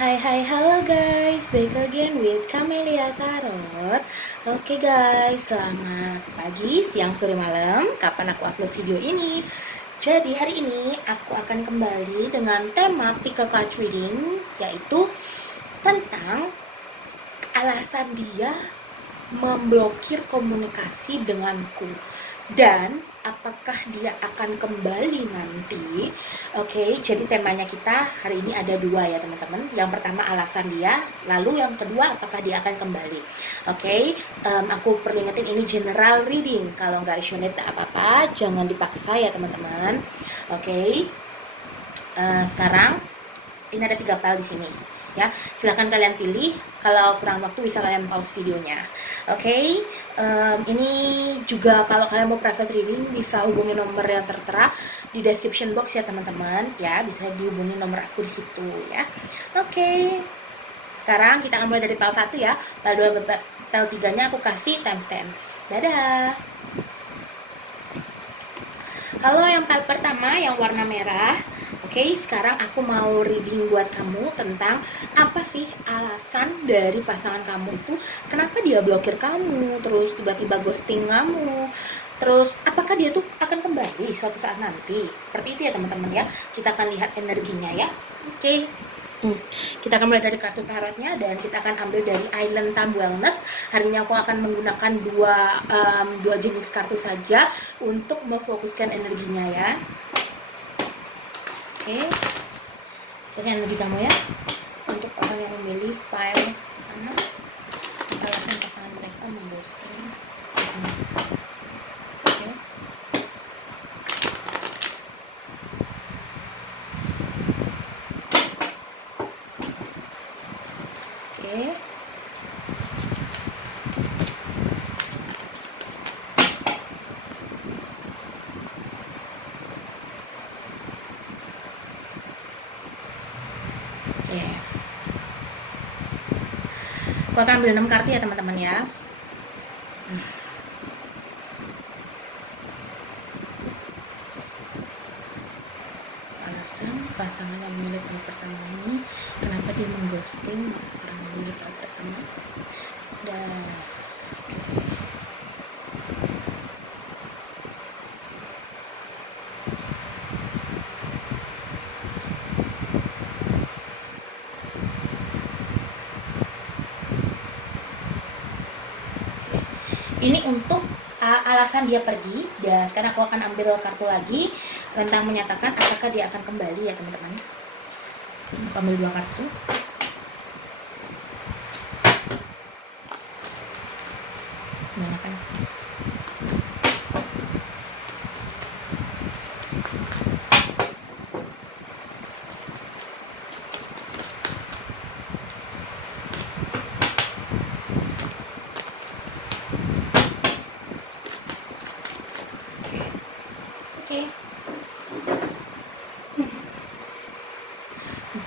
Halo guys, back again with Camelia Tarot. Oke guys, selamat pagi, siang, sore, malam, kapan aku upload video ini. Jadi hari ini aku akan kembali dengan tema pick a card reading, yaitu tentang alasan dia memblokir komunikasi denganku dan apakah dia akan kembali nanti. Oke, jadi temanya kita hari ini ada dua ya teman-teman. Yang pertama alasan dia, lalu yang kedua apakah dia akan kembali. Oke, aku perlu ingetin ini general reading. Kalau nggak resonate apa-apa, jangan dipaksa ya teman-teman. Oke, sekarang ini ada 3 file di sini ya, silahkan kalian pilih. Kalau kurang waktu bisa kalian pause videonya. Oke, ini juga kalau kalian mau private reading bisa hubungi nomor yang tertera di description box ya teman-teman ya, bisa dihubungi nomor aku di situ ya. Oke, sekarang kita akan mulai dari file 1 ya. File 2, file 3 nya aku kasih timestamps. Dadah. Halo, yang file pertama yang warna merah. Oke, sekarang aku mau reading buat kamu tentang apa sih alasan dari pasangan kamu itu, kenapa dia blokir kamu, terus tiba-tiba ghosting kamu, terus apakah dia tuh akan kembali suatu saat nanti. Seperti itu ya teman-teman ya, kita akan lihat energinya ya. Oke. Kita akan mulai dari kartu tarotnya dan kita akan ambil dari Island Time Wellness. Hari ini aku akan menggunakan dua jenis kartu saja untuk memfokuskan energinya ya. Oke, ini energi kamu ya untuk orang yang memilih file karena alasan pasangan mereka mengghosting. Oke. Oke. Oke. Aku akan ambil 6 kartu ya teman-teman ya. Alasan pasangan yang memilih file pertama ini, kenapa dia mengghosting orang yang memilih file pertama. Dan ini untuk alasan dia pergi. Dan sekarang aku akan ambil kartu lagi tentang menyatakan apakah dia akan kembali ya teman-teman. Aku ambil 2 kartu. Gunakan. Oke.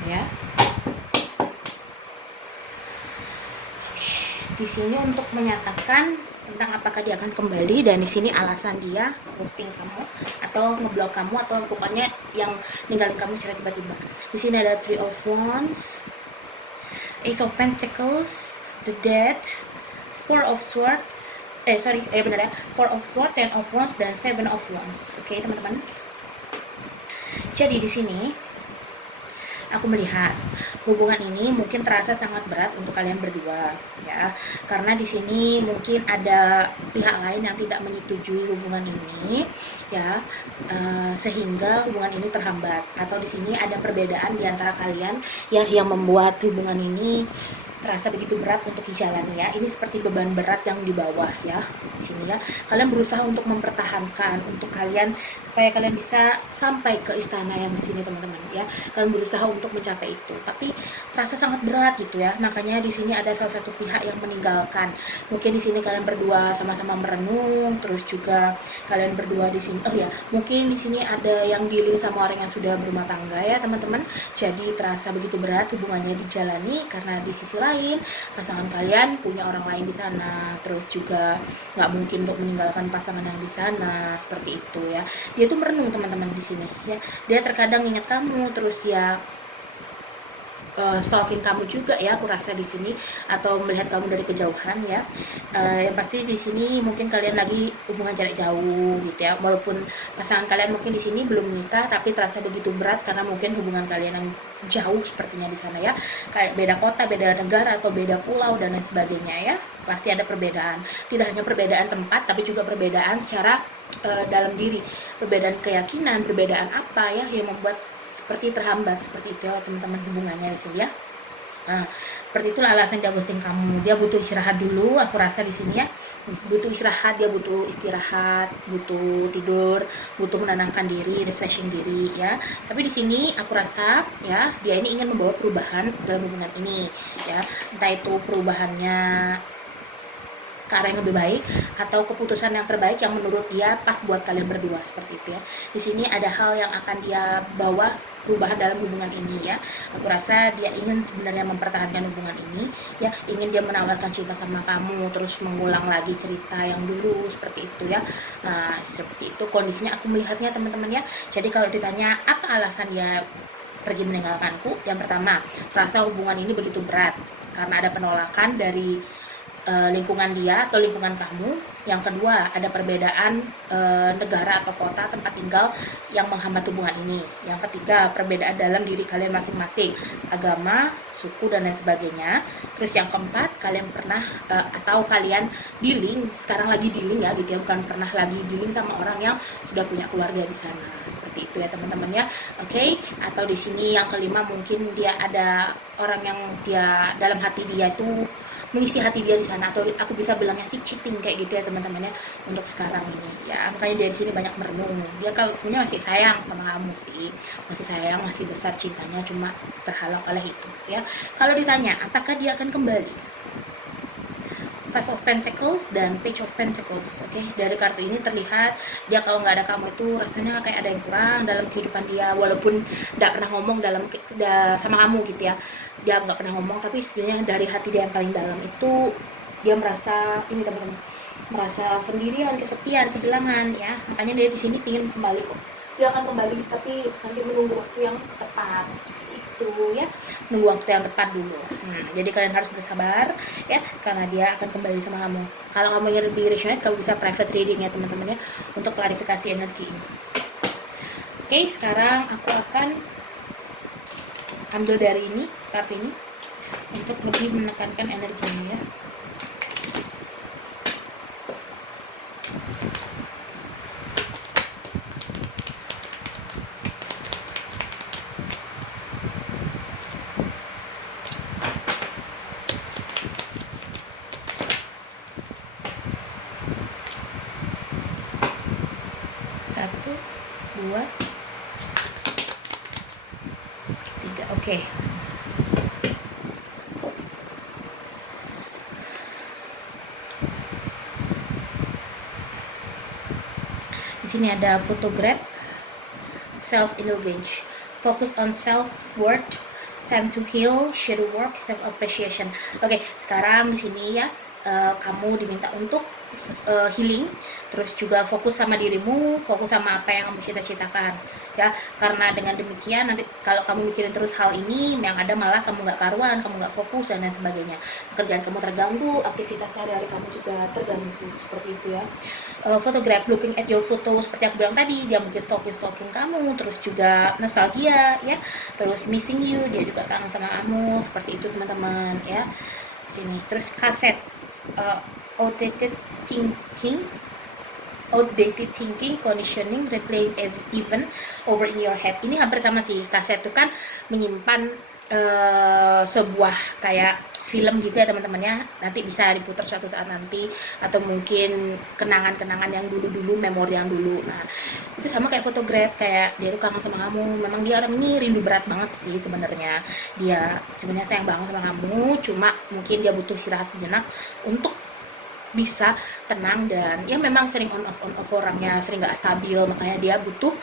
Ya. Oke. Di sini untuk menyatakan tentang apakah dia akan kembali, dan di sini alasan dia ghosting kamu atau ngeblok kamu atau pokoknya yang ninggalin kamu secara tiba-tiba. Di sini ada Three of Wands, Ace of Pentacles, The Death, Four of Swords, benar ya, Four of Swords, Ten of Wands, dan Seven of Wands. Oke teman-teman. Jadi di sini aku melihat hubungan ini mungkin terasa sangat berat untuk kalian berdua ya, karena di sini mungkin ada pihak lain yang tidak menyetujui hubungan ini ya, sehingga hubungan ini terhambat, atau di sini ada perbedaan di antara kalian ya yang membuat hubungan ini terasa begitu berat untuk dijalani ya. Ini seperti beban berat yang di bawah ya di sini ya. Kalian berusaha untuk mempertahankan untuk kalian supaya kalian bisa sampai ke istana yang di sini teman-teman ya. Kalian berusaha untuk mencapai itu, tapi terasa sangat berat gitu ya. Makanya di sini ada salah satu pihak yang meninggalkan. Mungkin di sini kalian berdua sama-sama merenung, terus juga kalian berdua di sini mungkin di sini ada yang dealing sama orang yang sudah berumah tangga ya teman-teman. Jadi terasa begitu berat hubungannya dijalani karena di sisi lain pasangan kalian punya orang lain di sana, terus juga nggak mungkin untuk meninggalkan pasangan yang di sana seperti itu ya. Dia tuh merenung teman-teman di sini ya. Dia terkadang ingat kamu, terus ya stalking kamu juga ya, aku rasa di sini, atau melihat kamu dari kejauhan ya. Yang pasti di sini mungkin kalian lagi hubungan jarak jauh gitu ya, walaupun pasangan kalian mungkin di sini belum menikah, tapi terasa begitu berat karena mungkin hubungan kalian yang jauh sepertinya di sana ya, kayak beda kota, beda negara, atau beda pulau dan lain sebagainya ya. Pasti ada perbedaan, tidak hanya perbedaan tempat tapi juga perbedaan secara dalam diri, perbedaan keyakinan, perbedaan apa ya yang membuat seperti terhambat seperti itu ya teman-teman, hubungannya di sini ya. Nah, seperti itulah alasan dia ghosting kamu. Dia butuh istirahat dulu, aku rasa di sini ya. Butuh istirahat, dia butuh istirahat, butuh tidur, butuh menenangkan diri, refreshing diri ya. Tapi di sini aku rasa ya, dia ini ingin membawa perubahan dalam hubungan ini ya. Entah itu perubahannya ke arah yang lebih baik atau keputusan yang terbaik yang menurut dia pas buat kalian berdua, seperti itu ya. Di sini ada hal yang akan dia bawa perubahan dalam hubungan ini ya. Aku rasa dia ingin sebenarnya mempertahankan hubungan ini ya, ingin dia menawarkan cinta sama kamu, terus mengulang lagi cerita yang dulu, seperti itu ya. Nah, seperti itu kondisinya aku melihatnya teman-teman ya. Jadi kalau ditanya apa alasan dia pergi meninggalkanku, yang pertama, rasa hubungan ini begitu berat karena ada penolakan dari lingkungan dia atau lingkungan kamu. Yang kedua, ada perbedaan negara atau kota tempat tinggal yang menghambat hubungan ini. Yang ketiga, perbedaan dalam diri kalian masing-masing, agama, suku dan lain sebagainya. Terus yang keempat, kalian pernah atau kalian dealing, sekarang lagi dealing ya gitu ya, bukan pernah lagi dealing sama orang yang sudah punya keluarga di sana. Seperti itu ya teman-teman ya. Oke, atau di sini yang kelima, mungkin dia ada orang yang dia dalam hati dia itu mengisi hati dia di sana, atau aku bisa bilangnya sih cheating kayak gitu ya teman-teman ya untuk sekarang ini ya. Makanya dari sini banyak merenung, dia kalau sebenarnya masih sayang sama kamu sih, masih sayang, masih besar cintanya, cuma terhalang oleh itu ya. Kalau ditanya apakah dia akan kembali, Five of Pentacles dan Page of Pentacles. Oke, dari kartu ini terlihat dia kalau nggak ada kamu itu rasanya kayak ada yang kurang dalam kehidupan dia, walaupun nggak pernah ngomong sama kamu gitu ya. Dia nggak pernah ngomong, tapi sebenarnya dari hati dia yang paling dalam itu dia merasa ini teman-teman, merasa sendirian, kesepian, kehilangan ya. Makanya dia di sini ingin kembali kok. Dia akan kembali, tapi nanti menunggu waktu yang tepat, seperti itu ya, menunggu waktu yang tepat dulu. Jadi kalian harus bersabar ya, karena dia akan kembali sama kamu. Kalau kamu ingin lebih resonate, kamu bisa private reading ya teman-teman ya, untuk klarifikasi energi ini. Oke, sekarang aku akan ambil dari ini, kartu ini, untuk lebih menekankan energinya ya. Satu, dua, tiga. Oke. Di sini ada photograph, self-indulgence, focus on self-worth, time to heal, shadow work, self-appreciation. Oke, sekarang di sini ya, kamu diminta untuk healing, terus juga fokus sama dirimu, fokus sama apa yang kamu cita-citakan ya. Karena dengan demikian nanti kalau kamu mikirin terus hal ini, yang ada malah kamu nggak karuan, kamu nggak fokus dan lain sebagainya. Pekerjaan kamu terganggu, aktivitas sehari-hari kamu juga terganggu, seperti itu ya. Photograph, looking at your photo, seperti aku bilang tadi, dia mungkin stalking kamu, terus juga nostalgia ya, terus missing you, dia juga kangen sama kamu, seperti itu teman-teman ya. Sini terus kaset, outdated thinking, conditioning, replaying even over in your head. Ini hampir sama sih, kaset itu kan menyimpan sebuah kayak film gitu ya teman-teman ya, nanti bisa diputar suatu saat nanti, atau mungkin kenangan-kenangan yang dulu-dulu, memori yang dulu. Nah itu sama kayak photograph, kayak dia tuh kangen sama kamu. Memang dia orang ini rindu berat banget sih sebenarnya, dia sebenarnya sayang banget sama kamu, cuma mungkin dia butuh istirahat sejenak untuk bisa tenang. Dan ya memang sering on off orangnya, sering gak stabil, makanya dia butuh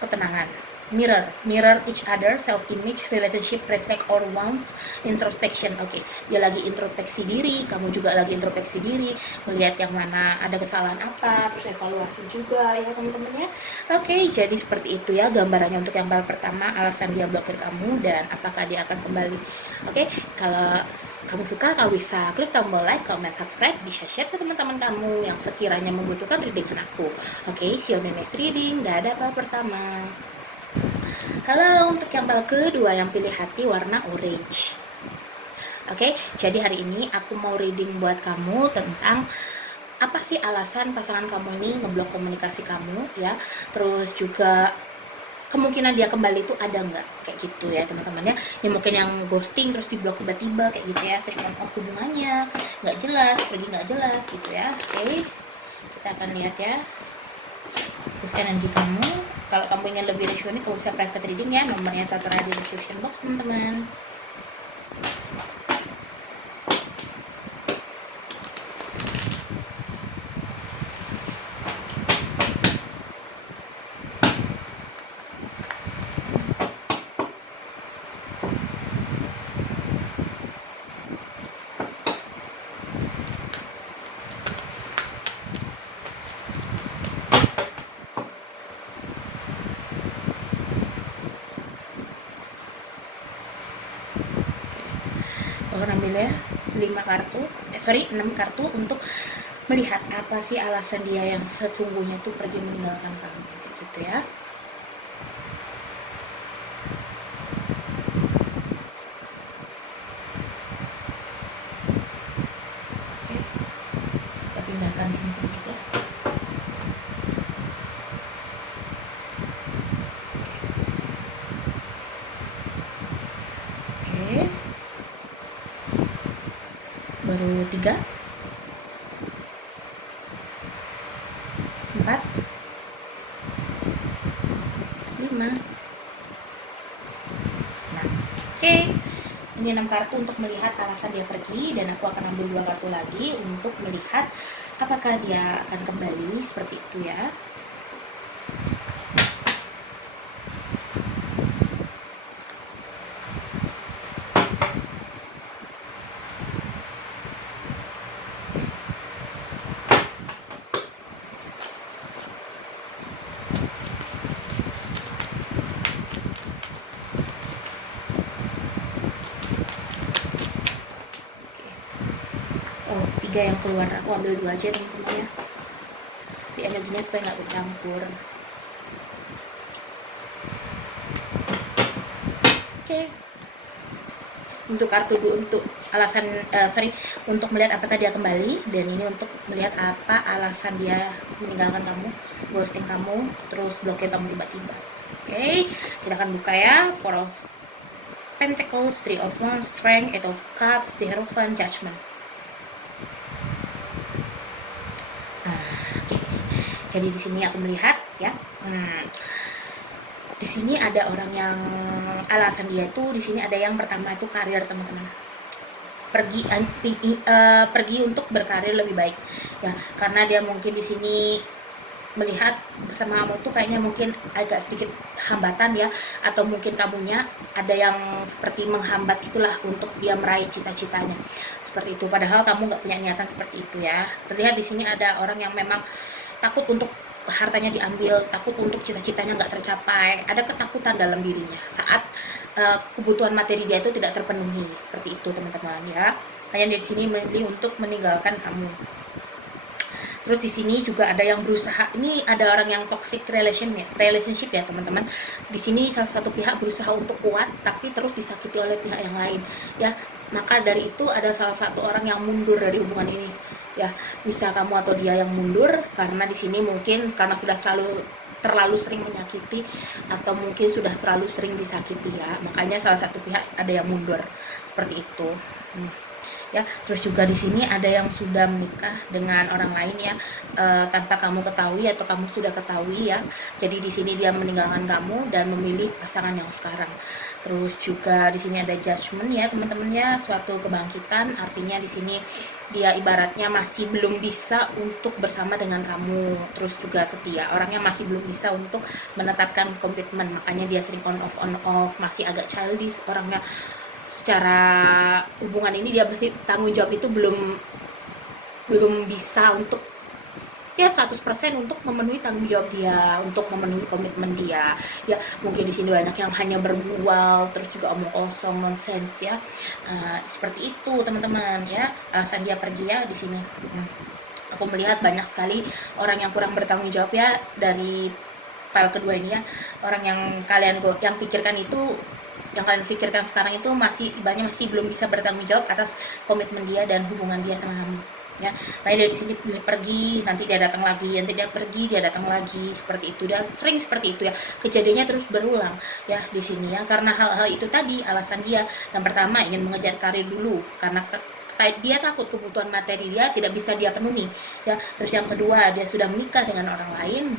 ketenangan mirror each other, self image, relationship, reflect or wants, introspection. Oke, dia lagi introspeksi diri, kamu juga lagi introspeksi diri, melihat yang mana ada kesalahan apa, terus evaluasi juga ya teman-teman ya. Oke, jadi seperti itu ya gambarannya untuk yang pertama, alasan dia blokir kamu dan apakah dia akan kembali. Oke, kalau kamu suka, kamu bisa klik tombol like, comment, subscribe, bisa share ke teman-teman kamu yang sekiranya membutuhkan readingan aku. Oke, see you on the next reading. Dadah pertama. Halo, untuk yang kedua yang pilih hati warna orange. Oke, jadi hari ini aku mau reading buat kamu tentang apa sih alasan pasangan kamu ini ngeblok komunikasi kamu ya. Terus juga kemungkinan dia kembali itu ada nggak, kayak gitu ya teman-teman ya. Ya mungkin yang ghosting terus diblok tiba-tiba kayak gitu ya, sering on off hubungannya, nggak jelas, pergi nggak jelas gitu ya. Oke, kita akan lihat ya fokus energi kamu. Kalau kamu ingin lebih rasional, kamu bisa private reading ya, nomornya tertera di description box teman-teman. Ambil ya 6 kartu untuk melihat apa sih alasan dia yang sesungguhnya itu pergi meninggalkan kamu gitu ya. Oke, kita pindahkan sini sedikit ya. Baru 3 4 5 6. Oke, ini 6 kartu untuk melihat alasan dia pergi, dan aku akan ambil 2 kartu lagi untuk melihat apakah dia akan kembali, seperti itu ya. Oh, 3 yang keluar, aku ambil 2 aja teman-teman ya, si energinya supaya nggak bercampur. Oke, untuk kartu untuk alasan untuk melihat apakah dia kembali, dan ini untuk melihat apa alasan dia meninggalkan kamu, ghosting kamu, terus blokir kamu tiba-tiba. Oke, kita akan buka ya. Four of Pentacles, Three of Wands, Strength, Eight of Cups, The Hierophant, Judgment. Jadi di sini aku melihat ya, di sini ada orang yang alasan dia tuh, di sini ada yang pertama itu karir teman-teman, pergi untuk berkarir lebih baik ya, karena dia mungkin di sini melihat bersama kamu tuh kayaknya mungkin agak sedikit hambatan ya, atau mungkin kamunya ada yang seperti menghambat gitulah untuk dia meraih cita-citanya seperti itu, padahal kamu nggak punya niatan seperti itu ya. Terlihat di sini ada orang yang memang takut untuk hartanya diambil, takut untuk cita-citanya nggak tercapai, ada ketakutan dalam dirinya saat kebutuhan materi dia itu tidak terpenuhi, seperti itu teman-teman ya. Hanya di sini memilih untuk meninggalkan kamu. Terus di sini juga ada yang berusaha, ini ada orang yang toxic relationship ya teman-teman. Di sini salah satu pihak berusaha untuk kuat tapi terus disakiti oleh pihak yang lain ya. Maka dari itu ada salah satu orang yang mundur dari hubungan ini ya. Bisa kamu atau dia yang mundur karena di sini mungkin karena sudah terlalu sering menyakiti, atau mungkin sudah terlalu sering disakiti ya. Makanya salah satu pihak ada yang mundur seperti itu. ya. Terus juga di sini ada yang sudah menikah dengan orang lain ya, tanpa kamu ketahui atau kamu sudah ketahui ya. Jadi di sini dia meninggalkan kamu dan memilih pasangan yang sekarang. Terus juga di sini ada judgment ya teman-teman ya, suatu kebangkitan. Artinya di sini dia ibaratnya masih belum bisa untuk bersama dengan kamu. Terus juga setia, orangnya masih belum bisa untuk menetapkan komitmen, makanya dia sering on off, masih agak childish orangnya. Secara hubungan ini dia pasti tanggung jawab itu belum bisa untuk ya 100% untuk memenuhi tanggung jawab dia, untuk memenuhi komitmen dia. Ya, mungkin di sini banyak yang hanya berbual, terus juga omong kosong, nonsense ya. Seperti itu teman-teman ya. Alasan dia pergi ya di sini. Aku melihat banyak sekali orang yang kurang bertanggung jawab ya dari file kedua ini ya. Orang yang yang pikirkan itu, yang kalian pikirkan sekarang itu masih ibaratnya masih belum bisa bertanggung jawab atas komitmen dia dan hubungan dia sama kamu ya. Lain dari sini pergi, nanti dia datang lagi, nanti dia pergi, dia datang lagi, seperti itu. Dia sering seperti itu ya, kejadiannya terus berulang ya di sini ya, karena hal-hal itu tadi. Alasan dia yang pertama ingin mengejar karir dulu, karena dia takut kebutuhan materi dia tidak bisa dia penuhi ya. Terus yang kedua, dia sudah menikah dengan orang lain,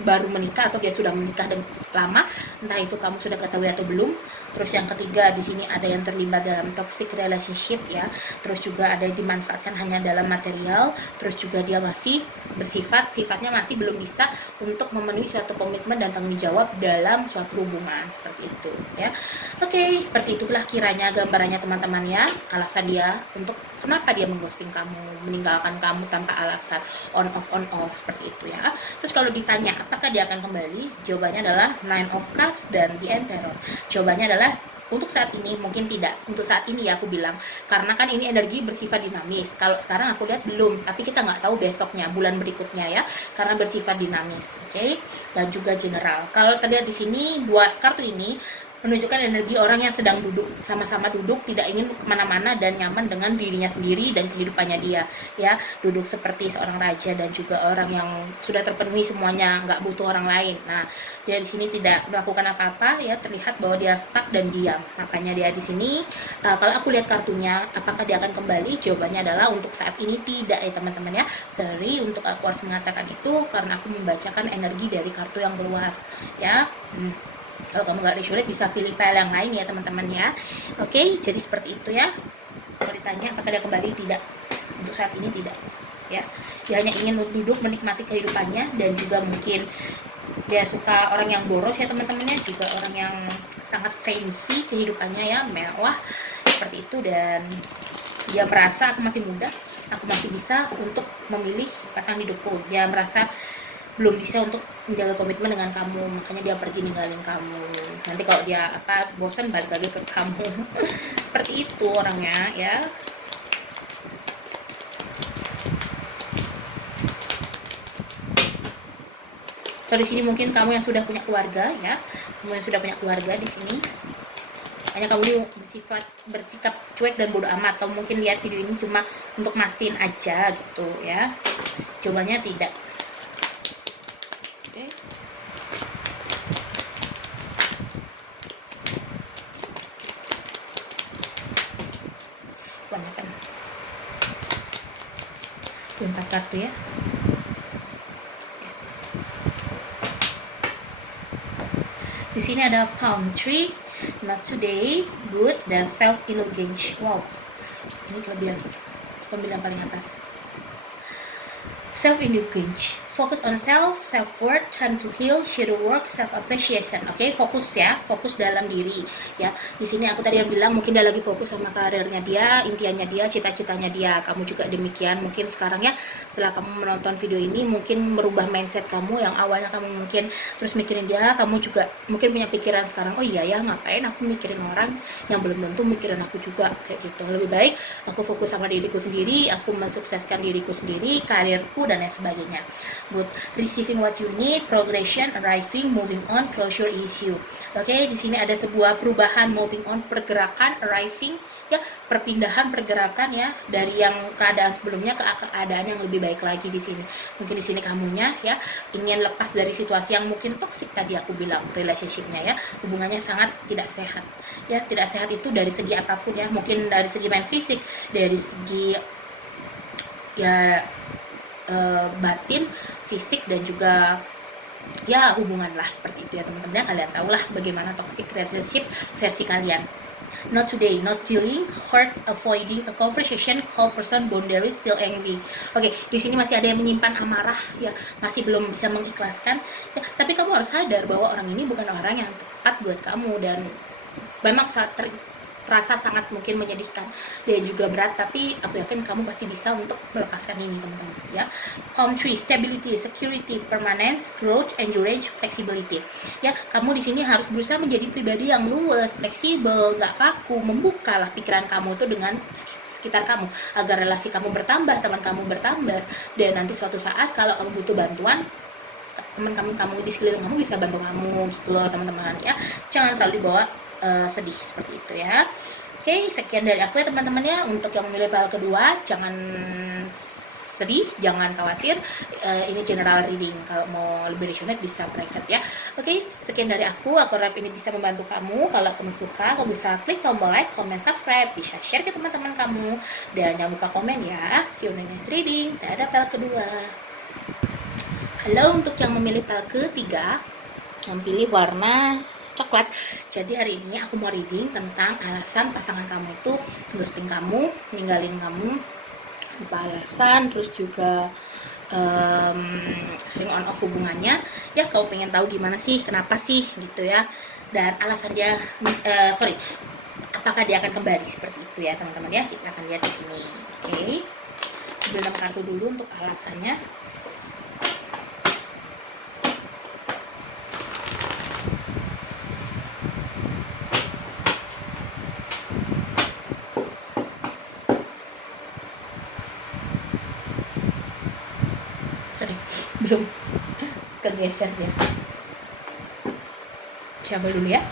baru menikah atau dia sudah menikah dan lama, entah itu kamu sudah ketahui atau belum. Terus yang ketiga, di sini ada yang terlibat dalam toxic relationship ya. Terus juga ada yang dimanfaatkan hanya dalam material. Terus juga dia masih sifatnya masih belum bisa untuk memenuhi suatu komitmen dan tanggung jawab dalam suatu hubungan, seperti itu ya. Oke, seperti itulah kiranya gambarannya teman-teman ya. Alasan dia untuk kenapa dia mengghosting kamu, meninggalkan kamu tanpa alasan, on off seperti itu ya. Terus kalau ditanya apakah dia akan kembali, jawabannya adalah Nine of Cups dan The Emperor. Jawabannya adalah untuk saat ini mungkin tidak. Untuk saat ini ya aku bilang, karena kan ini energi bersifat dinamis. Kalau sekarang aku lihat belum, tapi kita nggak tahu besoknya, bulan berikutnya ya, karena bersifat dinamis. Oke. Dan juga general. Kalau terlihat di sini dua kartu ini menunjukkan energi orang yang sedang duduk, sama-sama duduk, tidak ingin kemana-mana dan nyaman dengan dirinya sendiri dan kehidupannya dia ya. Duduk seperti seorang raja dan juga orang yang sudah terpenuhi semuanya, nggak butuh orang lain. Nah, dia di sini tidak melakukan apa-apa ya, terlihat bahwa dia stuck dan diam. Makanya dia di sini, kalau aku lihat kartunya, apakah dia akan kembali, jawabannya adalah untuk saat ini tidak ya teman-teman ya. Sorry untuk aku harus mengatakan itu, karena aku membacakan energi dari kartu yang keluar ya. Kalau kamu nggak sulit bisa pilih file yang lain ya teman-teman ya. Oke, jadi seperti itu ya. Kalau ditanya apakah dia kembali, tidak. Untuk saat ini tidak ya. Dia hanya ingin duduk menikmati kehidupannya, dan juga mungkin dia suka orang yang boros ya teman-teman ya, juga orang yang sangat fancy kehidupannya ya, mewah seperti itu. Dan dia merasa aku masih muda, aku masih bisa untuk memilih pasangan hidupku. Dia merasa belum bisa untuk menjaga komitmen dengan kamu, makanya dia pergi ninggalin kamu. Nanti kalau dia bosan balik lagi ke kamu. Seperti itu orangnya ya. So di sini mungkin kamu yang sudah punya keluarga ya, kamu yang sudah punya keluarga di sini. Hanya kamu bersikap cuek dan bodoh amat. Kamu mungkin lihat video ini cuma untuk mastiin aja gitu ya. Jawabannya tidak. Kebanyakan 4 kartu ya. Di sini ada palm tree, not today, good, dan self-indulgence. Wow, ini kelebihan pemilihan paling atas. Self-indulgence, focus on self-worth, time to heal, shadow work, self-appreciation. Oke, fokus ya, fokus dalam diri ya. Di sini aku tadi yang bilang mungkin dia lagi fokus sama karirnya dia, impiannya dia, cita-citanya dia. Kamu juga demikian. Mungkin sekarang ya, setelah kamu menonton video ini, mungkin merubah mindset kamu yang awalnya kamu mungkin terus mikirin dia, kamu juga mungkin punya pikiran sekarang, oh iya ya, ngapain aku mikirin orang yang belum tentu mikirin aku juga, kayak gitu. Lebih baik aku fokus sama diriku sendiri, aku mensukseskan diriku sendiri, karirku, dan lain sebagainya. Good. Receiving what you need, progression, arriving, moving on, closure issue. Oke, di sini ada sebuah perubahan, moving on, pergerakan, arriving, ya, perpindahan pergerakan ya dari yang keadaan sebelumnya ke keadaan yang lebih baik lagi di sini. Mungkin di sini kamunya ya ingin lepas dari situasi yang mungkin toksik tadi aku bilang, relationshipnya ya, hubungannya sangat tidak sehat. Ya, tidak sehat itu dari segi apapun ya, mungkin dari segi main fisik, dari segi ya batin, fisik, dan juga ya hubungan lah, seperti itu ya teman-teman ya. Kalian tahu lah bagaimana toxic relationship versi kalian. Not today, not dealing, hurt, avoiding a conversation, call person, boundaries, still angry. Oke, di sini masih ada yang menyimpan amarah ya, masih belum bisa mengikhlaskan ya, tapi kamu harus sadar bahwa orang ini bukan orang yang tepat buat kamu, dan memang terasa sangat mungkin menyedihkan dan juga berat, tapi aku yakin kamu pasti bisa untuk melepaskan ini teman-teman ya. Country, stability, security, permanence, growth, endurance, flexibility ya. Kamu di sini harus berusaha menjadi pribadi yang luwes, fleksibel, nggak kaku, membuka lah pikiran kamu itu dengan sekitar kamu agar relasi kamu bertambah, teman kamu bertambah, dan nanti suatu saat kalau kamu butuh bantuan, teman kamu di sekeliling kamu bisa bantu kamu gitu loh teman-teman ya. Jangan terlalu dibawa sedih seperti itu ya. Oke, sekian dari aku ya teman-teman ya. Untuk yang memilih pile kedua, jangan sedih, jangan khawatir. Ini general reading, kalau mau lebih resonate bisa private ya. Oke, sekian dari aku harap ini bisa membantu kamu. Kalau kamu suka, kamu bisa klik tombol like, comment, subscribe, bisa share ke teman-teman kamu, dan jangan lupa komen ya. See you in the next reading. Dadah pile kedua. Halo, untuk yang memilih pile ketiga, yang pilih warna coklat. Jadi hari ini aku mau reading tentang alasan pasangan kamu itu ghosting kamu, ninggalin kamu, apa alasan, terus juga sering on off hubungannya ya. Kamu pengen tahu gimana sih, kenapa sih gitu ya, dan alasan dia apakah dia akan kembali, seperti itu ya teman-teman ya. Kita akan lihat di sini. Oke, ambil nomor kartu dulu untuk alasannya. Belum kegeser ya, coba dulu ya.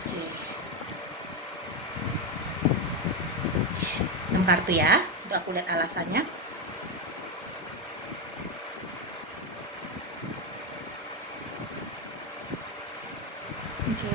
Oke, 6 kartu ya, untuk aku lihat alasannya. Oke.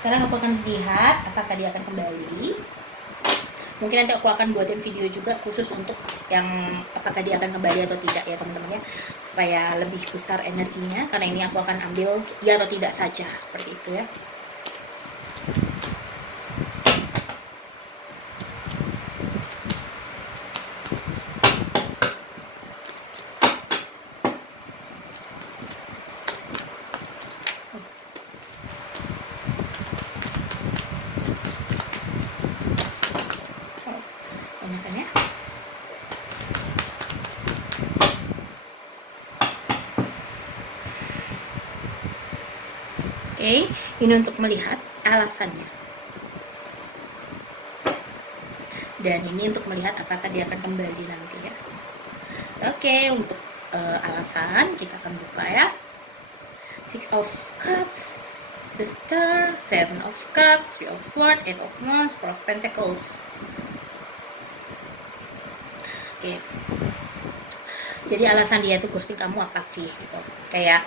Sekarang aku akan lihat apakah dia akan kembali. Mungkin nanti aku akan buatin video juga khusus untuk yang apakah dia akan kembali atau tidak ya teman-teman ya, supaya lebih besar energinya, karena ini aku akan ambil ya atau tidak saja, seperti itu ya. Oke, ini untuk melihat alasannya. Dan ini untuk melihat apakah dia akan kembali nanti ya. Oke, untuk alasan kita akan buka ya. Six of Cups, the Star, Seven of Cups, Three of Swords, Eight of Wands, Four of Pentacles. Oke. Jadi alasan dia tuh ghosting kamu apa sih gitu? Kayak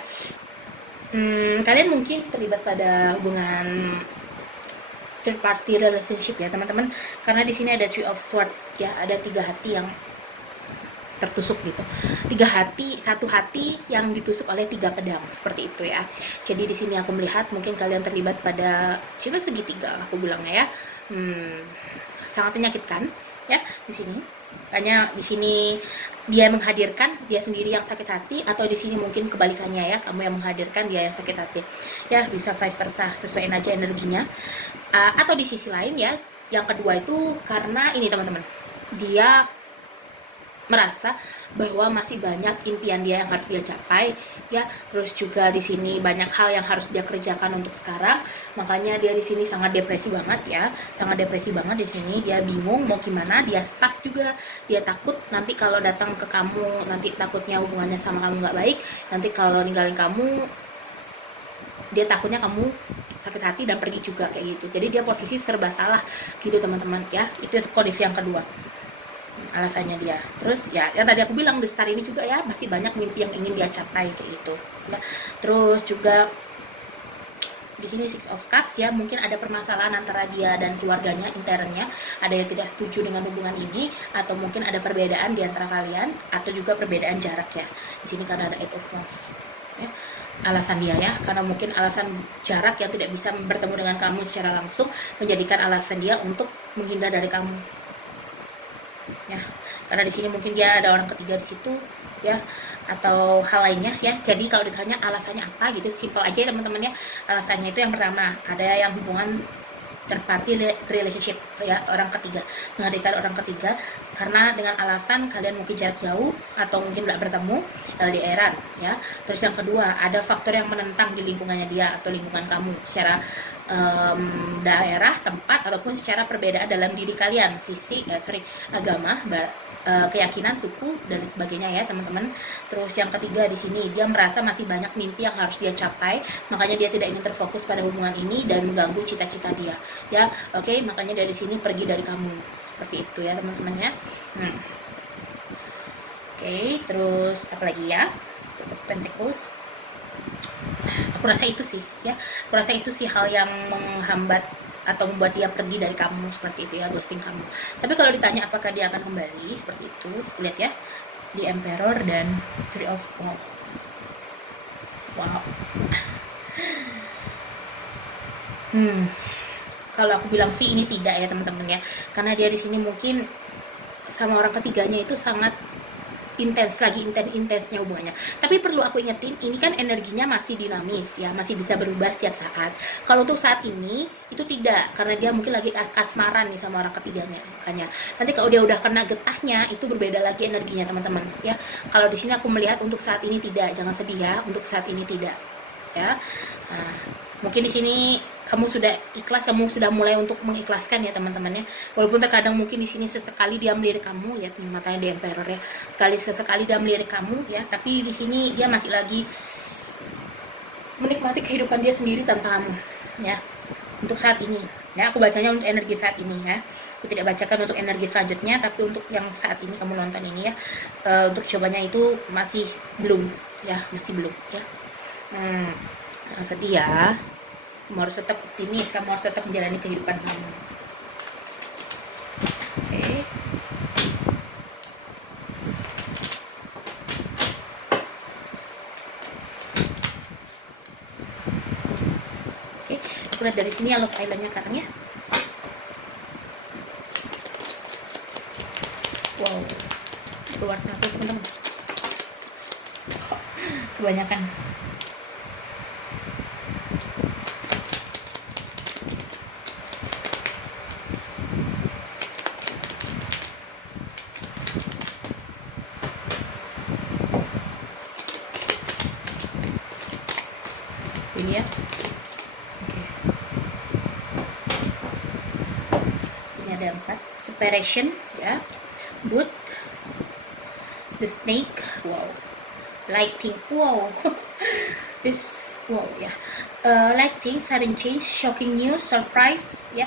kalian mungkin terlibat pada hubungan third party relationship ya teman-teman, karena di sini ada Three of Swords ya, ada 3 hati yang tertusuk gitu, 3 hati, 1 hati yang ditusuk oleh 3 pedang, seperti itu ya. Jadi di sini aku melihat mungkin kalian terlibat pada cinta segitiga, aku bilangnya ya, sangat menyakitkan ya di sini. Hanya di sini dia menghadirkan, dia sendiri yang sakit hati, atau di sini mungkin kebalikannya ya, kamu yang menghadirkan, dia yang sakit hati. Ya, bisa vice versa, sesuaiin aja energinya. Atau di sisi lain ya, yang kedua itu karena ini teman-teman, dia merasa bahwa masih banyak impian dia yang harus dia capai ya, terus juga di sini banyak hal yang harus dia kerjakan untuk sekarang, makanya dia di sini sangat depresi banget ya, sangat depresi banget di sini. Dia bingung mau gimana, dia stuck juga, dia takut nanti kalau datang ke kamu, nanti takutnya hubungannya sama kamu nggak baik, nanti kalau ninggalin kamu dia takutnya kamu sakit hati dan pergi juga kayak gitu. Jadi dia posisi serba salah gitu teman-teman ya, itu kondisi yang kedua alasannya dia. Terus ya yang tadi aku bilang, di star ini juga ya masih banyak mimpi yang ingin dia capai kayak gitu ya. Terus juga di sini Six of Cups ya, mungkin ada permasalahan antara dia dan keluarganya, internnya, ada yang tidak setuju dengan hubungan ini, atau mungkin ada perbedaan di antara kalian, atau juga perbedaan jarak ya. Di sini karena ada Eight of Wands ya, alasan dia ya, karena mungkin alasan jarak yang tidak bisa bertemu dengan kamu secara langsung menjadikan alasan dia untuk menghindar dari kamu ya, karena di sini mungkin dia ada orang ketiga di situ ya, atau hal lainnya ya. Jadi kalau ditanya alasannya apa gitu, simple aja ya teman-teman ya. Alasannya itu yang pertama, ada yang hubungan third party relationship ya, orang ketiga, menghadirkan orang ketiga karena dengan alasan kalian mungkin jarak jauh atau mungkin tidak bertemu, LDRan ya. Terus yang kedua, ada faktor yang menentang di lingkungannya dia atau lingkungan kamu secara daerah, tempat, ataupun secara perbedaan dalam diri kalian, fisik, agama, keyakinan, suku, dan sebagainya ya teman-teman. Terus yang ketiga di sini, dia merasa masih banyak mimpi yang harus dia capai, makanya dia tidak ingin terfokus pada hubungan ini dan mengganggu cita-cita dia ya. Oke, makanya dari sini pergi dari kamu, seperti itu ya teman-teman ya. Oke, terus apa lagi ya, Four of Pentacles. Aku rasa itu sih ya, aku rasa itu sih hal yang menghambat atau membuat dia pergi dari kamu, seperti itu ya, ghosting kamu. Tapi kalau ditanya apakah dia akan kembali, seperti itu, lihat ya, di Emperor dan Three of Wow. Kalau aku bilang sih ini tidak ya teman-teman ya, karena dia di sini mungkin sama orang ketiganya itu sangat intens, lagi intensnya hubungannya. Tapi perlu aku ingetin, ini kan energinya masih dinamis ya, masih bisa berubah setiap saat. Kalau untuk saat ini itu tidak, karena dia mungkin lagi kasmaran nih sama orang ketiganya. Makanya nanti kalau dia udah kena getahnya, itu berbeda lagi energinya teman-teman ya. Kalau di sini aku melihat untuk saat ini tidak, jangan sedih ya, untuk saat ini tidak ya. Mungkin di sini kamu sudah ikhlas, kamu sudah mulai untuk mengikhlaskan ya teman-teman ya. Walaupun terkadang mungkin di sini sesekali dia melirik kamu, lihat nih matanya di Emperor ya, sesekali dia melirik kamu ya, tapi di sini dia masih lagi menikmati kehidupan dia sendiri tanpa kamu ya, untuk saat ini ya. Aku bacanya untuk energi saat ini ya, aku tidak bacakan untuk energi selanjutnya, tapi untuk yang saat ini kamu nonton ini ya, untuk cobanya itu masih belum ya, masih belum ya. Jangan sedih ya, kamu harus tetap optimis, kamu harus tetap menjalani kehidupan kamu. Oke. Oke, aku lihat dari sini ya Love Island-nya karangnya. Wow, keluar satu teman-teman. Kebanyakan. Ini ya. Oke. Ini ada 4. Separation ya. Boot. The snake. Wow. Lighting. Wow. This wow ya. Lighting, sudden change, shocking news, surprise ya.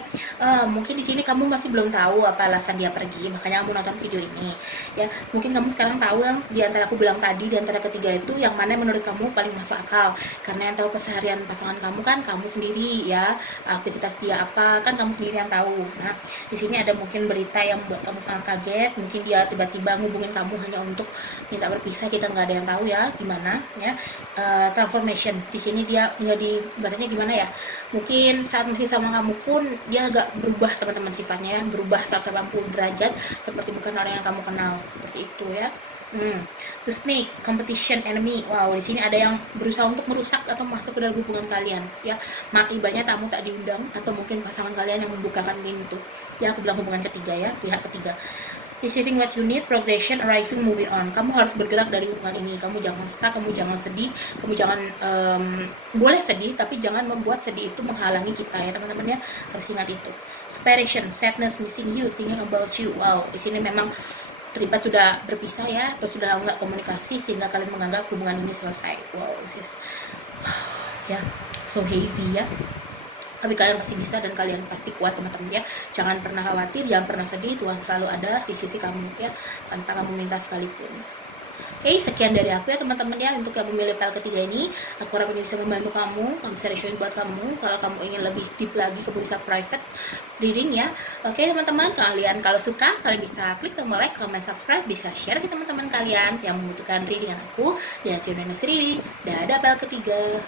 Mungkin di sini kamu masih belum tahu apa alasan dia pergi, makanya kamu nonton video ini ya. Mungkin kamu sekarang tahu yang di antara aku bilang tadi, di antara ketiga itu yang mana menurut kamu paling masuk akal, karena yang tahu keseharian pasangan kamu kan kamu sendiri ya, aktivitas dia apa kan kamu sendiri yang tahu. Nah di sini ada mungkin berita yang membuat kamu sangat kaget, mungkin dia tiba-tiba ngubungin kamu hanya untuk minta berpisah, kita nggak ada yang tahu ya gimana ya. Transformation di sini dia menjadi ibaratnya gimana ya, mungkin saat masih sama kamu pun dia agak berubah teman-teman sifatnya ya, berubah 180 derajat seperti bukan orang yang kamu kenal, seperti itu ya. The snake, competition, enemy. Wow, di sini ada yang berusaha untuk merusak atau masuk ke dalam hubungan kalian ya. Ibaratnya tamu tak diundang, atau mungkin pasangan kalian yang membukakan pintu ya. Aku bilang hubungan ketiga ya, pihak ketiga. Receiving what you need, progression, arriving, moving on. Kamu harus bergerak dari hubungan ini. Kamu jangan stuck, kamu jangan sedih, kamu jangan boleh sedih, tapi jangan membuat sedih itu menghalangi kita ya teman-teman ya. Harus ingat itu. Separation, sadness, missing you, thinking about you. Wow, di sini memang terlibat sudah berpisah ya, atau sudah lama nggak komunikasi sehingga kalian menganggap hubungan ini selesai. Wow, this is ya so heavy ya. Tapi kalian pasti bisa dan kalian pasti kuat teman-teman ya. Jangan pernah khawatir, jangan pernah sedih. Tuhan selalu ada di sisi kamu ya, tanpa kamu minta sekalipun. Oke, sekian dari aku ya teman-teman ya, untuk yang memilih PL ketiga ini. Aku harap ini bisa membantu kamu bisa share buat kamu. Kalau kamu ingin lebih deep lagi, kamu bisa private reading ya. Oke teman-teman, kalian kalau suka, kalian bisa klik tombol like, comment, subscribe, bisa share ke teman-teman kalian yang membutuhkan readingan aku. Dan see you next reading. Dadah PL ketiga.